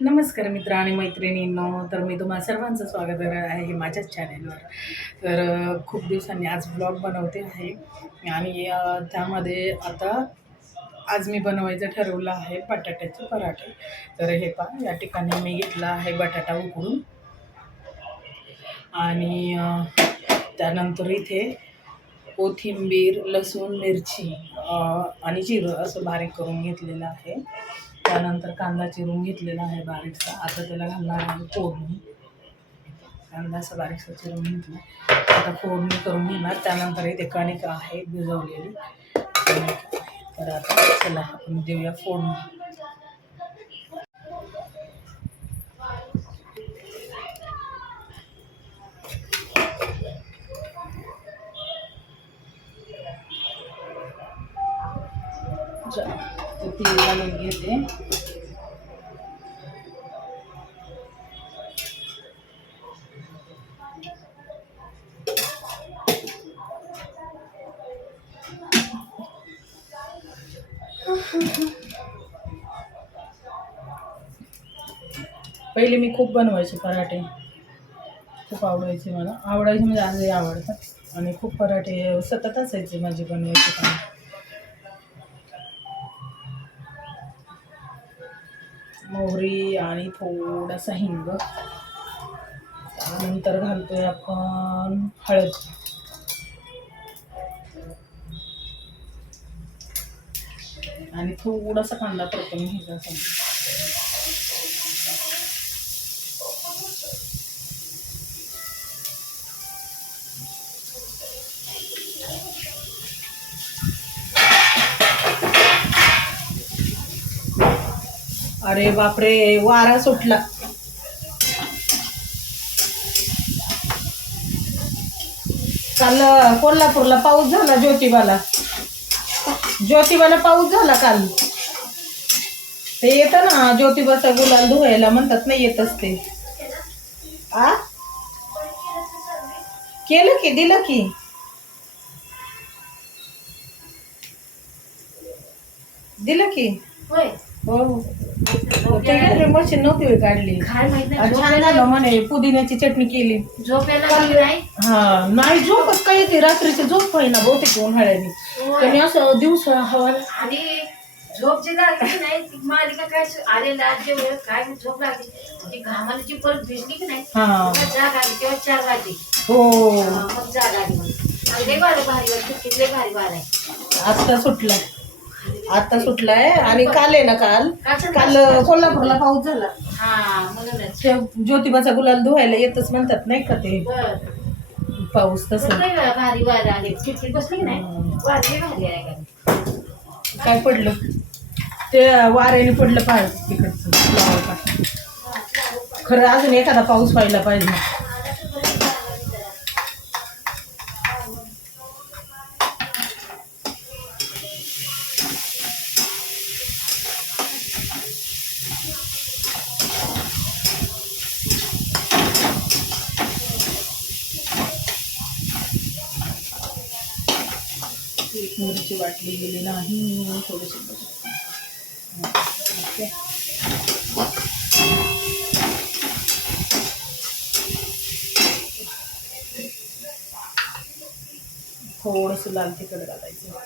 नमस्कार मित्र आणि मैत्रिणींनो. तर मी तुम्हा सर्वांचं स्वागत आहे माझ्याच चॅनेलवर. तर खूप दिवसांनी आज ब्लॉग बनवते आहे आणि त्यामध्ये आता आज मी बनवायचं ठरवलं आहे बटाट्याचे पराठे. तर हे पहा, या ठिकाणी मी घेतला आहे बटाटा उकडून आणि त्यानंतर इथे कोथिंबीर, लसूण, मिरची आणि जिरं असं बारीक करून घेतलेलं आहे. त्यानंतर कांदा चिरून घेतलेला आहे बारीकसा. आता त्याला घालणार आहे फोडणी. कांदा असा बारीकसा चिरून घेतला, आता फोडणी करून घेणार. त्यानंतर इथे कणिक आहे भिजवलेली कणिक. तर आता चला आपण देऊया फोडणी. ते तेल घालून घेते. पहिले मी खूप बनवायचे पराठे, खूप आवडायचे मला. आवडायचे म्हणजे आजही आवडतात आणि खूप पराठे सतत असायचे माझे बनवायचे काम. मोहरी आणि थोडासा हिंग. त्यानंतर घालतोय आपण हळद. आणि थोडासा कांदा परतून घ्यायचा असं. अरे बापरे, वारा सुटला. काल कोल्हापूरला पाऊस झाला. ज्योतिबाला पाऊस झाला काल. ते येतं ना ज्योतिबाचा गुलाल धुवायला, म्हणतात नाही येतच ते. आ केलं की, दिलं की. दिलं की. हो, ते मशीन नव्हती होय काढली. छान झालं म्हणे. पुदिन्याची चटणी केली. हा, नाही झोपच काय येते रात्रीची. झोप होईना बहुतेक उन्हाळ्याने. त्याने असं दिवस हवा आणि झोप जी लागली नाही ती मालिका काय आलेला जेवढं काय झोप लागली ती घामाला जी परत भिजली की नाही जाग आली तेव्हा 4 वाजले. हो, मग जाग आली. लय भारी वाटतं, लय भारी वार आहे. आता सुटलाय. आणि काल आहे ना, काल कोल्हापूरला पाऊस झाला. हा म्हणूनच ज्योतिबाचा गुलाल धुवायला येतच म्हणतात नाही का ते पाऊस. तसं भारी वार आले. खिडकीत बसली की नाही वार भारी आहे. काय पडलं ते वाऱ्याने पडलं पाहिजे तिकडचं. खरं अजून एखादा पाऊस व्हायला पाहिजे. मिरची वाटली गेली नाही थोडीशी. थोडस लाल तिखट घालायचं.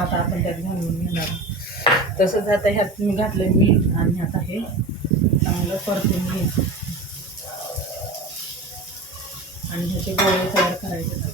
आता आपण त्यात घालून घेणार. तसंच आता ह्यात मी घातलं मीठ आणि आता हे चांगलं परतून घ्यायचं आणि ह्याचे गोळे तयार करायचे.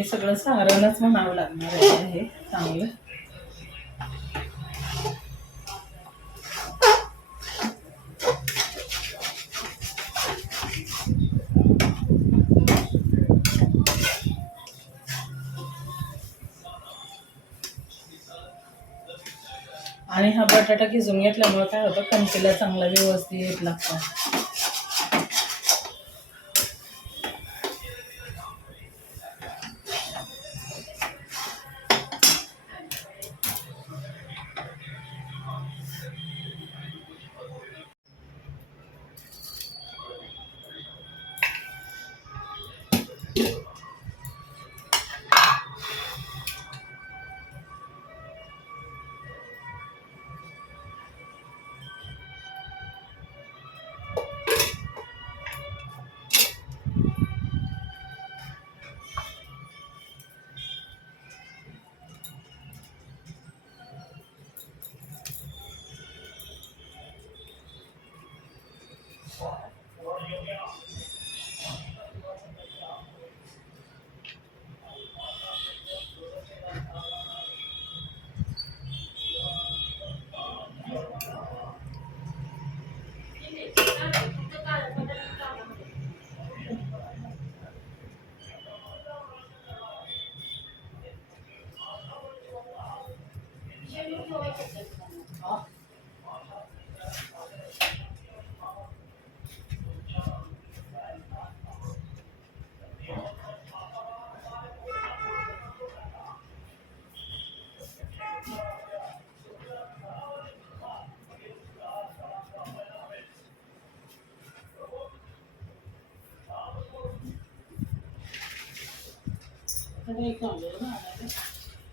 हे सगळं सारणच म्हणावं लागणार आहे हे चांगलं. आणि हा बटाटा खिसून घेतल्यामुळे काय होतं, कणकेला चांगला व्यवस्थित लागतं.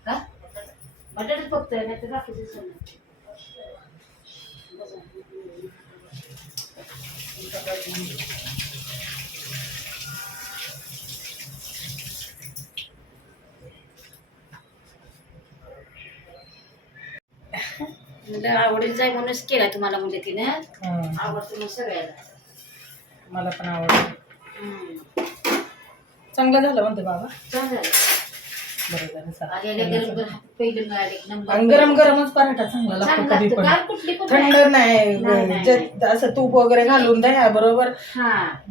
हा बटाटा फक्त नाही तर बाकीचं म्हणजे आवडील जाय म्हणूनच केला तुम्हाला, म्हणजे तिने आवडतं मग सगळ्याला. मला पण आवडतं. चांगलं झालं म्हणते बाबा. चांगलं बरं झालं पहिलं गरम गरमच पराठा चांगला लागतो कधी पण. थंड नाही, असं तूप वगैरे घालून दह्या बरोबर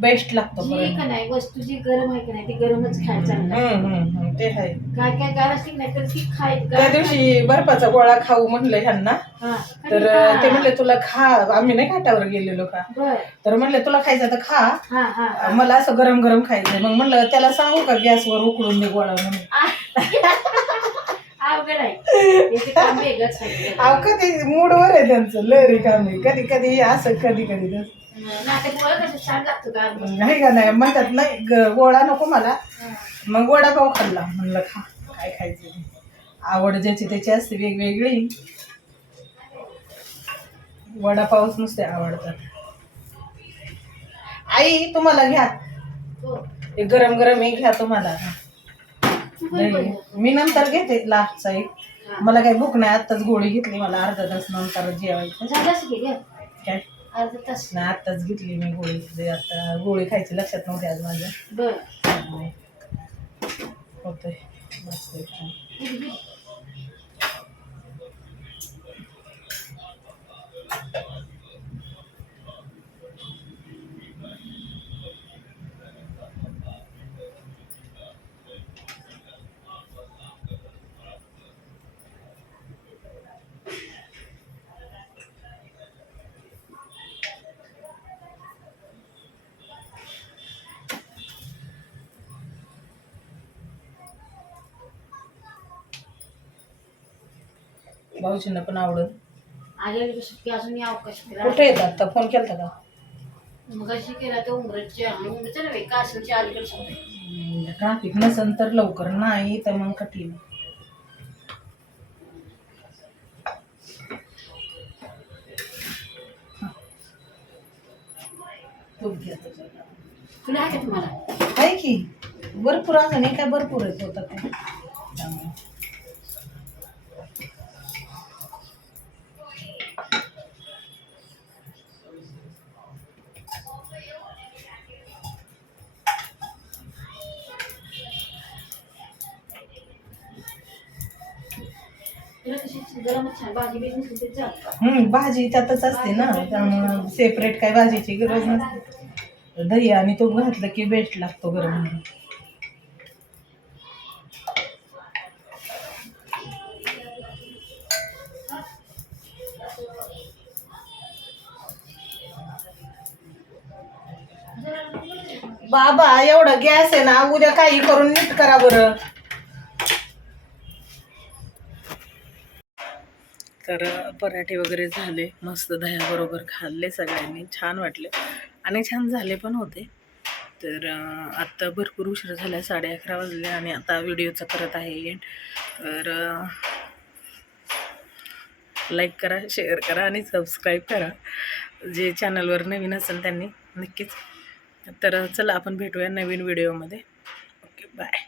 बेस्ट लागतो. नाही वस्तू जी गरम आहे की नाही ती गरमच खायचं. ते आहे. काय काय गार असते नाही तर ती त्या दिवशी बर्फाचा गोळा खाऊ म्हणलं ह्यांना, तर ते म्हणले तुला खा. आम्ही नाही घाटावर गेलेलो का, तर म्हणले तुला खायचं तर खा, मला असं गरम गरम खायचंय. मग म्हणलं त्याला सांगू का गॅसवर उकळून दे गोळा म्हणून. अहो कधी मूडवर आहे त्यांचं, लहरी काम आहे. कधी कधी असं, कधी कधी नाही का नाही म्हणतात नाही गोळा नको मला, मग वडापाव खाल्ला. म्हणलं खा, काय खायचं. आवड ज्याची त्याची असते वेगवेगळी. वडापावच नुसते आवडतात. आई तुम्हाला घ्या, गरम गरम हे घ्या तुम्हाला. मी नंतर घेते लास्टचा एक. मला काही भूक नाही, आत्ताच गोळी घेतली. मला अर्धा तास नंतर जेवायचं. काय नाही, आत्ताच घेतली मी गोळी. आता गोळी खायची लक्षात नव्हती आज माझ्या. होतंय मस्त. भाऊजींना पण आवडत. आलेली सुट्टी अजून अवकाश कुठे येतात तर फोन केलता का? मग अशी केला तर उमरच्या नव्हे कासलच्या अलीकडे. ट्राफिक नसेल तर लवकर, नाही तर मग कठीण. तुला आहे का तुम्हाला? आहे की भरपूर. असं नाही काय, भरपूर येत होता ते. तुला कशी गरम छान भाजी बी नसली तरी चालतं. भाजी त्यातच असते ना, त्यामुळं सेपरेट काय भाजीची गरज नसते. दही आणि तूप घातलं की बेस्ट लागतो गरम गरम. बाबा एवढा गॅस आहे ना, उद्या काही करून नीट करा बरं. तर पराठे वगैरे झाले, मस्त दह्याबरोबर खाल्ले सगळ्यांनी, छान वाटले आणि छान झाले पण होते. तर आत्ता भरपूर उशीर झाला, 11:30 वाजले आणि आता व्हिडिओचा करत आहे एंड. तर लाईक करा, शेअर करा आणि सबस्क्राईब करा. जे चॅनलवर नवीन असेल त्यांनी नक्कीच. तर चला आपण भेटूया नवीन व्हिडिओमध्ये. Okay, bye.